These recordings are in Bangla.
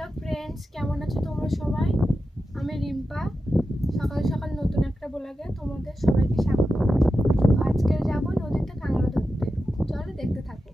হ্যালো ফ্রেন্ডস, কেমন আছো তোমরা সবাই? আমি রিম্পা। সকাল সকাল নতুন একটা ব্লগে তোমাদের সবাইকে স্বাগত। আজকে যাব নদীতে কাঁকড়া ধরতে, চলো দেখতে থাকো।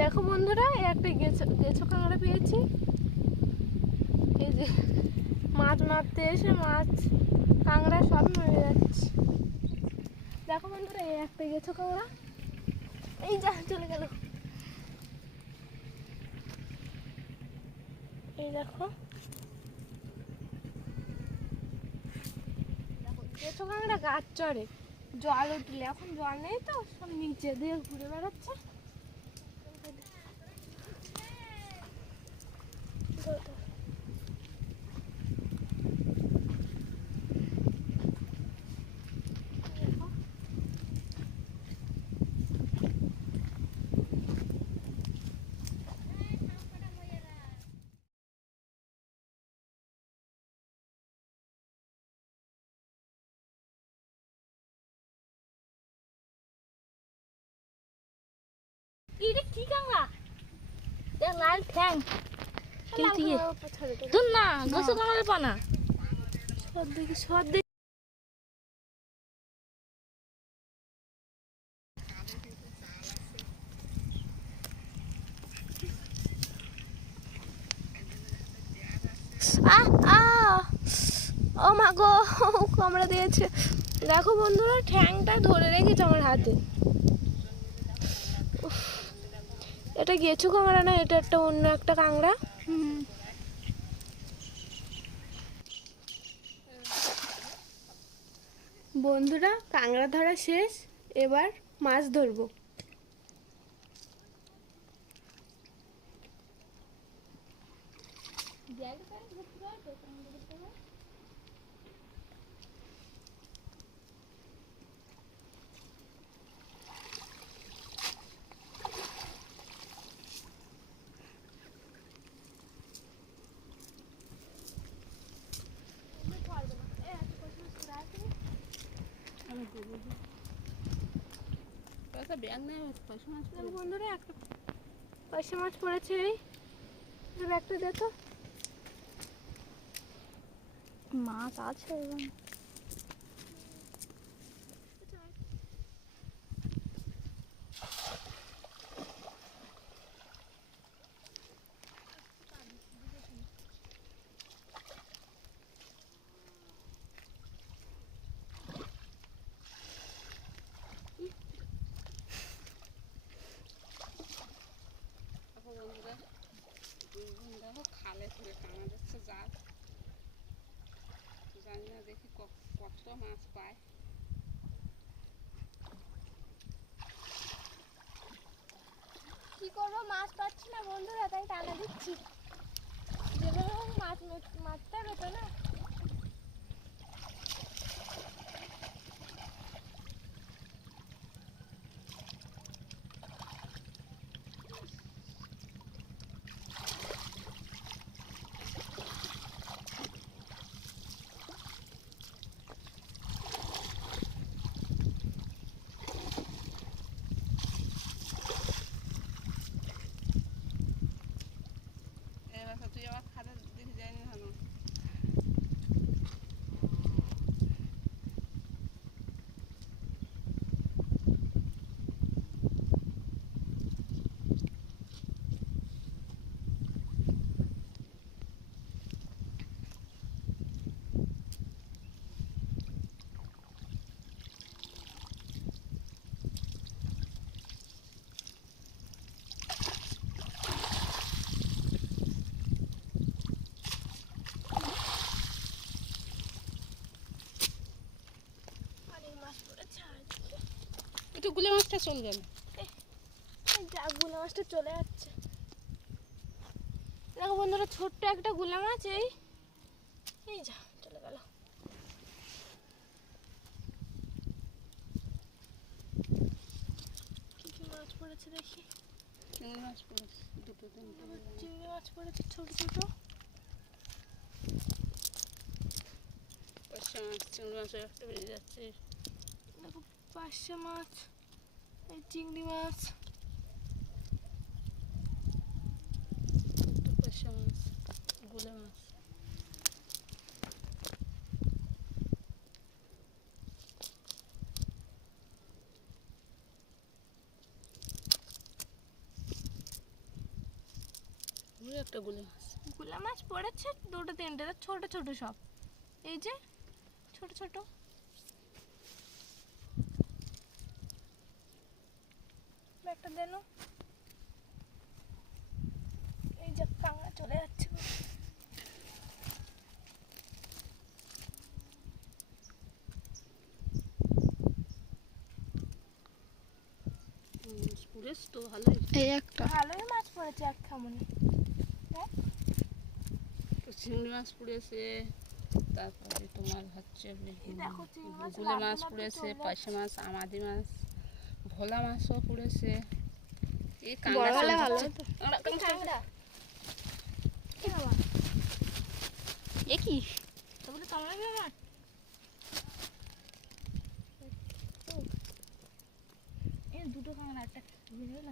দেখো বন্ধুরা, একটা গেছো কাঁকড়া পেয়েছি। এই যে মাছ মারতে এসে মাছ কাঁকড়া সব মরে যাচ্ছে। দেখো বন্ধুরা, এই একটা গেছো কাঁকড়া, এই যা চলে গেল। এই দেখো গেছো কাঁকড়া গাছ চড়ে, জল উঠলে, এখন জল নেই তো সব নিচে দিয়ে ঘুরে বেড়াচ্ছে। এটা কি কাঁকড়া? দেখ লাল ঠ্যাং। কিন্তু তুই না গোসল কাঁকড়া পানা সব দেখি সব দেখি। ও মা গো, কামড়া দিয়েছে। দেখো বন্ধুরা, ঠ্যাংটা ধরে রেখেছে আমার হাতে। এটা গেছো কাঁকড়া না, এটা একটা অন্য একটা কাঁকড়া। বন্ধুরা, কাঁকড়া ধরা শেষ, এবার মাছ ধরবো। বন্ধুরা, একটা পয়সা মাছ পড়েছে, এই ব্যাগটা দে তো। মাছ আছে এবং খালে করে টানা যাচ্ছে জাল, জানি না দেখি কত মাছ পায়। কি করবো, মাছ পাচ্ছি না বন্ধুরা, তাই টানা দিচ্ছি। যেভাবে হোক মাছ মারতে হবে তো না। এবার তুই আবার খালের দিকে যায়নি ভালো। একটু গুলে মাছটা চলে গেল। যা গুলা মাছটা চলে যাচ্ছে। দেখো বন্ধুরা, ছোট্ট একটা গুলা মাছ, এই এই যা চলে গেল। পড়েছে দেখি। চিংড়ি মাছ পড়েছে দুটো তিনটে চিংড়ি মাছ পড়েছে ছোট ছোট। পার্শে মাছ চিংড়ি মাছও একটা বেরিয়ে যাচ্ছে। দেখো পার্শে মাছ, এই চিংড়ি মাছ, দুটো পার্শে মাছ, গুলে মাছ। ওই একটা গুলে মাছ। গুলা মাছ পড়েছে দুটো তিনটে, ছোট ছোট সব। এই যে ছোট ছোট। একটা দেন, এই যে কাঁকড়া চলে যাচ্ছে। পড়েছে তো ভালোই। এই একটা ভালোই মাছ পড়েছে এক খামনে। তো চিংড়ি মাছ পড়েছে, তারপরে তোমার হচ্ছে দেখো চিংড়ি মাছ গুলে মাছ লাফে লাফে পড়েছে, চলে পার্শে মাছ, আমাদি মাছ, ভোলা মাছও পড়েছে। এই বড় কাঁকড়া হলে চলে ভালো যাচ্ছে। এই কাঁকড়া কি বাবা? এ কি তাহলে কামড়াবে আমার? এই দুটো কাঁকড়া, একটা ভেঙে গেল।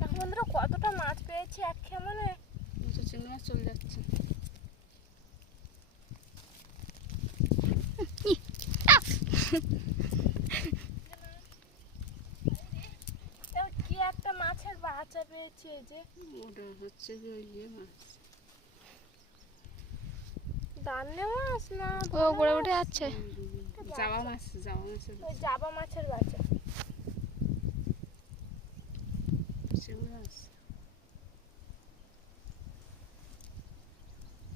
দেখো বন্ধুরা কতটা মাছ পেয়েছি এক খেমনে। এই যে চিংড়ি মাছ চলে যাচ্ছে। দেখো কি একটা মাছের বাচ্চা পেয়েছি। এই যে ওটা হচ্ছে যে ওই ইয়ে মাছ। দান্নে মাছ না ও উপরে উঠে যাচ্ছে। জাবা মাছ, জাবা মাছের ওই জাবা মাছের বাচ্চা। চিংড়ি মাছ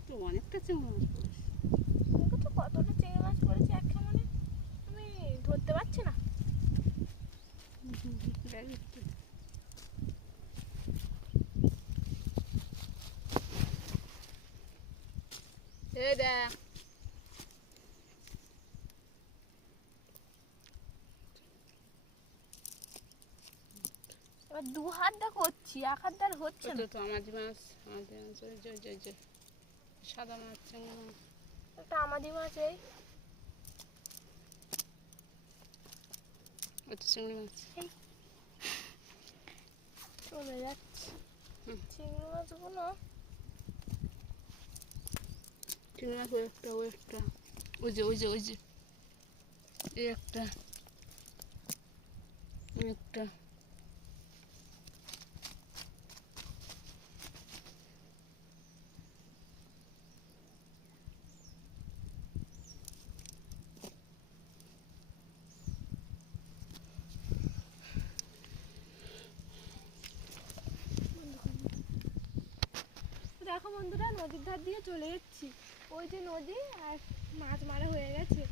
তো অনেকটা চিংড়ি মাছ পড়েছে। দেখো তো কতটা চিংড়ি মাছ পড়েছে এক খেমনে, আমি ধরতে পারছি না। দেখ একটু। এই দেখ এবার দু হাত দিয়ে করছি, এক হাত দিয়ে আর হচ্ছে না। ওটা তো আমাদি মাছ, আমাদি মাছ ওই যে ওই যে সাদা মাছ, চিংড়ি মাছ। একটা আমাদি মাছ, এই ওই তো চিংড়ি মাছ। চলে যাচ্ছে। হুম। চিংড়ি মাছগুলো চিংড়ি মাছ ওই একটা, ওই একটা, ওই যে ওই যে ওই যে এই একটা, ওই একটা। দেখো বন্ধুরা নদীর ধার দিয়ে চলে যাচ্ছি। ওই যে নদী, আর মাছ মারা হয়ে গেছে,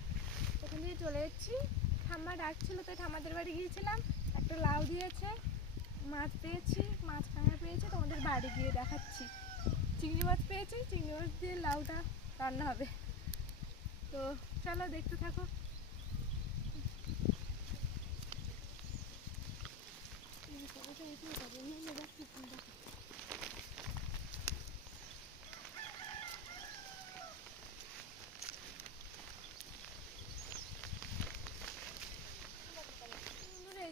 ওখান দিয়ে চলে যাচ্ছি। ঠাম্মা ডাকছিল তাই ঠাম্মাদের বাড়ি গিয়েছিলাম। একটা লাউ দিয়েছে, মাছ পেয়েছি, মাছ কাঁকড়া পেয়েছি, তোমাদের বাড়ি গিয়ে দেখাচ্ছি। চিংড়ি মাছ পেয়েছি, চিংড়ি মাছ দিয়ে লাউটা রান্না হবে। তো চলো দেখতে থাকো।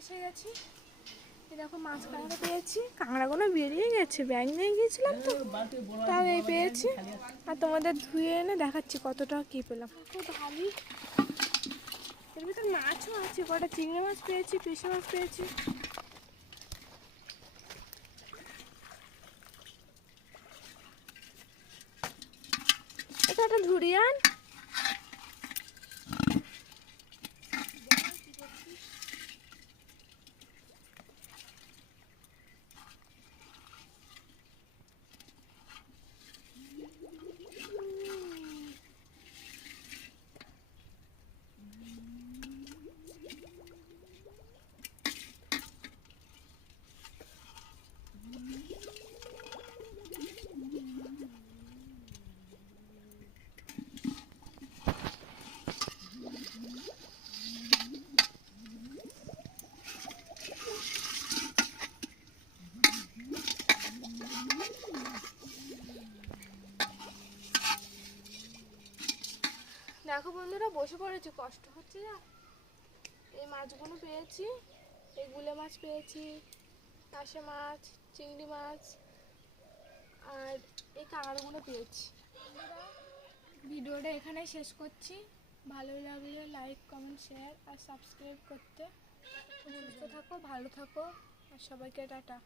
এসে গেছি, এই দেখো মাছ কাঁকড়া পেয়েছি। কাঁকড়াগুলো বেরিয়ে গেছে, ব্যাগ নিয়ে গিয়েছিলাম তো, তাও এই পেয়েছি। আর তোমাদের ধুয়ে এনে দেখাচ্ছি কতটা কী পেলাম। খুব ভালো, এর ভিতর মাছও আছে, কটা চিংড়ি মাছ পেয়েছি, পিসে মাছ পেয়েছি। এটা একটা ধুরিয়ান। দেখো বন্ধুরা, বসে পড়েছি, কষ্ট হচ্ছে না। এই মাছগুলো পেয়েছি, এই গুলে মাছ পেয়েছি, পাশে মাছ, চিংড়ি মাছ, আর এই কাঁকড়াগুলো পেয়েছি। ভিডিওটা এখানেই শেষ করছি। ভালো লাগলে লাইক, কমেন্ট, শেয়ার আর সাবস্ক্রাইব করতে। সুস্থ থাকো, ভালো থাকো, আর সবাইকে টাটা।